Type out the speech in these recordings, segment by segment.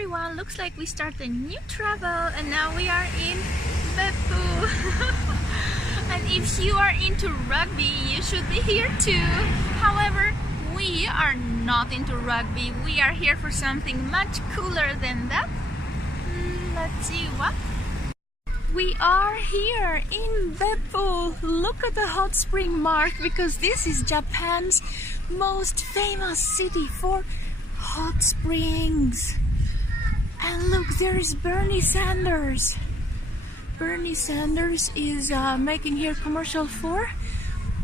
everyone, looks like we start a new travel and now we are in Beppu. And if you are into rugby, you should be here too. However, we are not into rugby. We are here for something much cooler than that. Let's see what. We are here in Beppu. Look at the hot spring mark, because this is Japan's most famous city for hot springs. And look, there is Bernie Sanders. Bernie Sanders is making here commercial for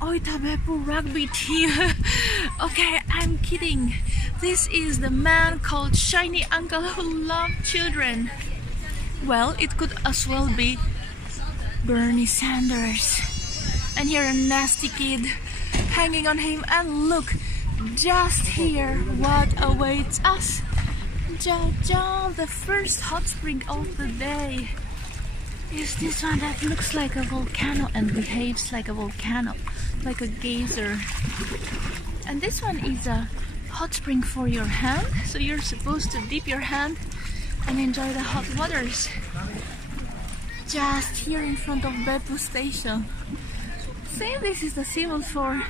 Oita Beppu rugby team. Okay, I'm kidding. This is the man called Shiny Uncle who loved children. Well, it could as well be Bernie Sanders. And here a nasty kid hanging on him, and look, just here what awaits us. The first hot spring of the day is this one that looks like a volcano and behaves like a volcano, like a geyser. And this one is a hot spring for your hand, so you're supposed to dip your hand and enjoy the hot waters. Just here in front of Beppu station. See, this is the symbol for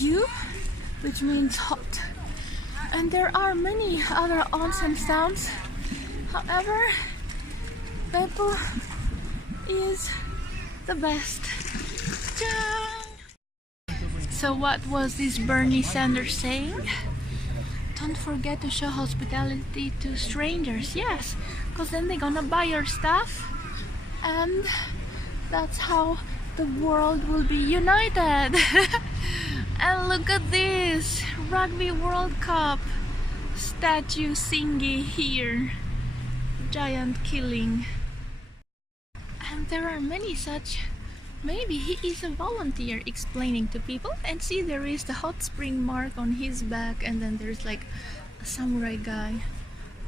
U, which means hot. And there are many other onsen towns. However, Beppu is the best. So what was this Bernie Sanders saying? Don't forget to show hospitality to strangers. Yes, because then they're gonna buy your stuff, and that's how the world will be united. And look at this Rugby World Cup statue thingy here. Giant killing. And there are many such. Maybe he is a volunteer explaining to people. And see, there is the hot spring mark on his back, and then there's like a samurai guy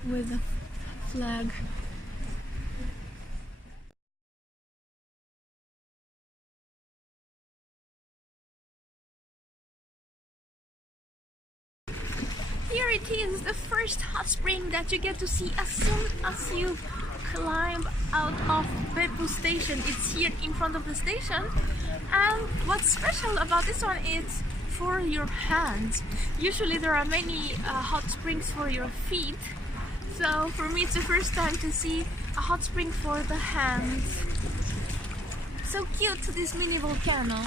with a flag. Here it is, the first hot spring that you get to see as soon as you climb out of Beppu station. It's here in front of the station, and what's special about this one is for your hands. Usually there are many hot springs for your feet, so for me it's the first time to see a hot spring for the hands. So cute, this mini volcano.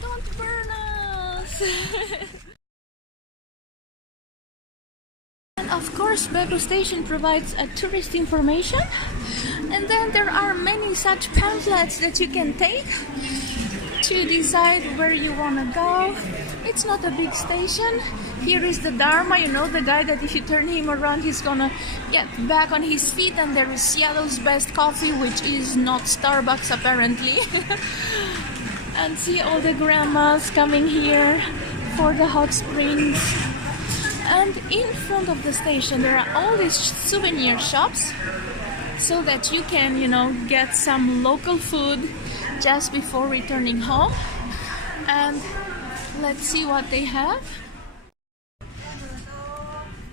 Don't burn us! Of course, Beppu Station provides a tourist information, and then there are many such pamphlets that you can take to decide where you want to go. It's not a big station. Here is the Dharma, you know, the guy that if you turn him around he's gonna get back on his feet, and there is Seattle's best coffee, which is not Starbucks apparently. And see all the grandmas coming here for the hot springs. And in front of the station there are all these souvenir shops, so that you can, you know, get some local food just before returning home. And let's see what they have.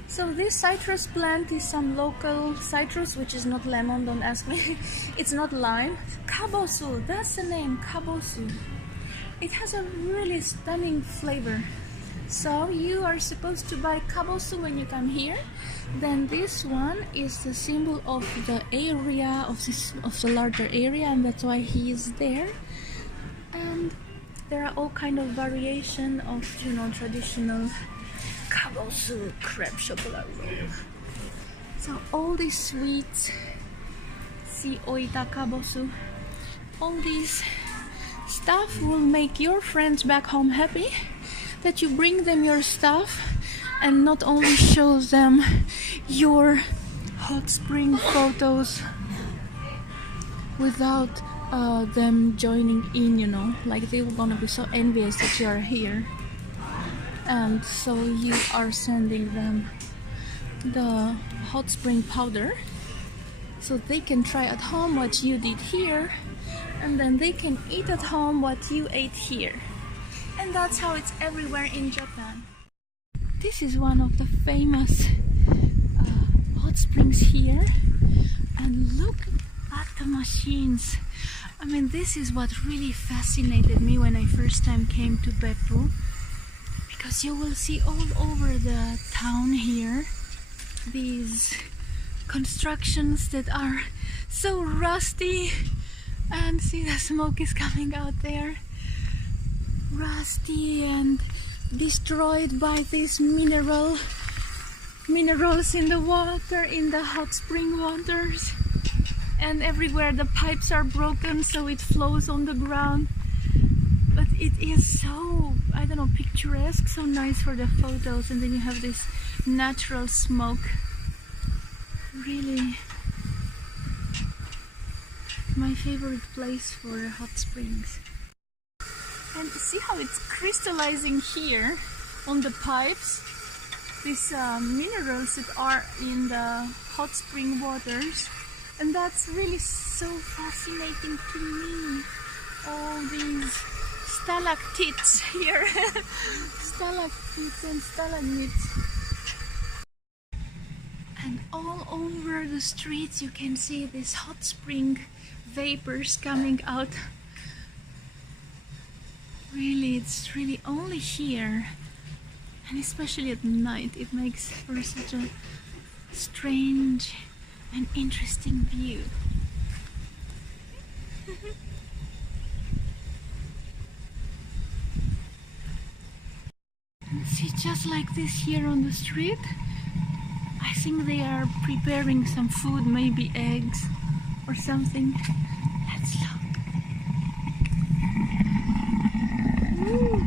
So this citrus plant is some local citrus, which is not lemon, don't ask me. It's not lime. Kabosu, that's the name, kabosu. It has a really stunning flavor. So you are supposed to buy kabosu when you come here. Then this one is the symbol of the area, of the larger area, and that's why he is there. And there are all kind of variation of, you know, traditional kabosu crepe chocolate roll. So all these sweets, see, Oita kabosu, all these stuff will make your friends back home happy. That you bring them your stuff and not only show them your hot spring photos without them joining in, you know, like they were gonna be so envious that you are here, and so you are sending them the hot spring powder so they can try at home what you did here, and then they can eat at home what you ate here. And that's how it's everywhere in Japan. this is one of the famous hot springs here, and look at the machines. I mean, this is what really fascinated me when I first time came to Beppu, because you will see all over the town here these constructions that are so rusty, and see the smoke is coming out there, rusty and destroyed by these minerals in the water, in the hot spring waters, and everywhere the pipes are broken so it flows on the ground. But it is so, I don't know, picturesque, so nice for the photos, and then you have this natural smoke. Really my favorite place for hot springs. And see how it's crystallizing here on the pipes, these minerals that are in the hot spring waters, and that's really so fascinating to me. All these stalactites here, stalactites and stalagmites. And all over the streets you can see these hot spring vapors coming out. Really, it's really only here, and especially at night, it makes for such a strange and interesting view. See, just like this here on the street, I think they are preparing some food, maybe eggs or something. Let's look. Ooh,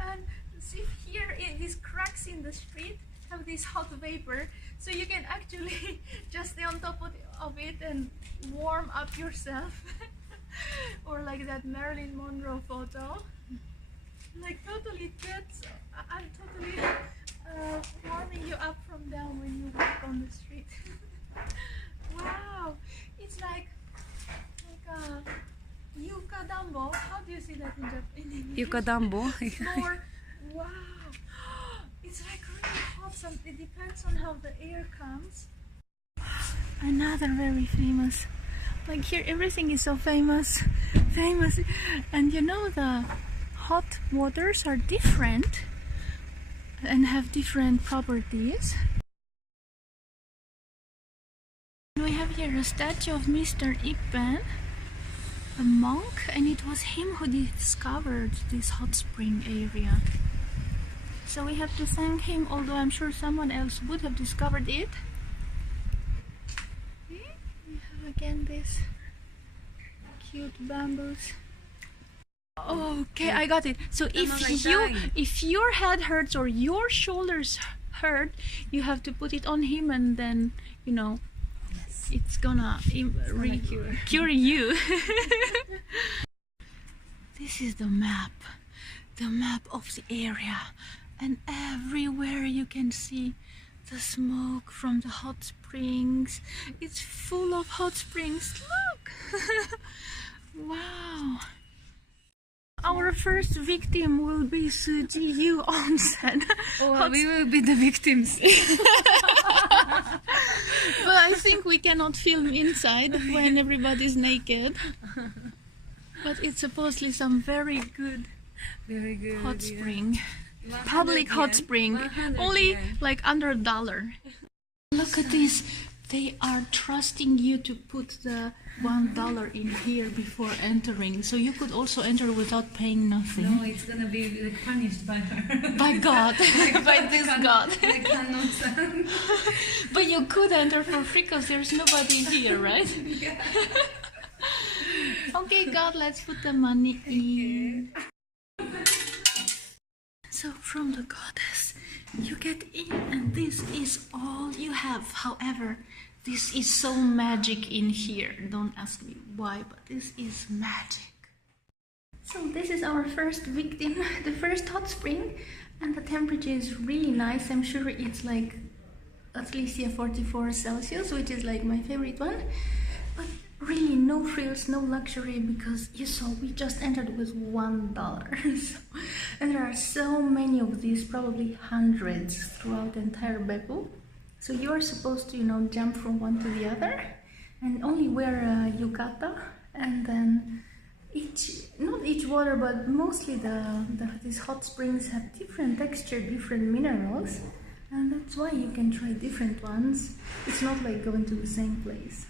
and see here, these cracks in the street have this hot vapor, so you can actually just stay on top of it and warm up yourself. Or like that Marilyn Monroe photo. Like totally gets, I'm totally warming you up from down when you walk on the street. Wow, it's like a yuka dambo. How do you say that in English? Yuka dambo. More, wow, it's like really hot. It depends on how the air comes. Another very famous, like here everything is so famous, and you know the hot waters are different and have different properties. We have here a statue of Mr. Ippen, a monk, and it was him who discovered this hot spring area. So we have to thank him, although I'm sure someone else would have discovered it. We have again this cute bamboos. Okay, I got it. So if your head hurts or your shoulders hurt, you have to put it on him, and then, you know, yes, it's gonna cure you. This is the map of the area, and everywhere you can see the smoke from the hot springs. It's full of hot springs. Look. Wow. Our first victim will be Fuji Onsen. Oh, we will be the victims. But I think we cannot film inside when everybody's naked. But it's supposedly some very good hot spring. Yeah. Public hot spring. Only yen. like under $1. Look at this. They are trusting you to put the $1 in here before entering, so you could also enter without paying nothing. No, it's gonna be like, punished by her. By God, by this God. But you could enter for free because there's nobody here, right? Yeah. Okay, God, let's put the money in. So from the goddess, you get in, and this is all you have. However, this is so magic in here. Don't ask me why, but this is magic. So this is our first victim, the first hot spring, and the temperature is really nice. I'm sure it's like at least 44 Celsius, which is like my favorite one. But really no frills, no luxury, because you saw we just entered with $1. And there are so many of these, probably hundreds throughout the entire Beppu. So you are supposed to, you know, jump from one to the other and only wear a yukata, and then not each water, but mostly these hot springs have different texture, different minerals, and that's why you can try different ones. It's not like going to the same place.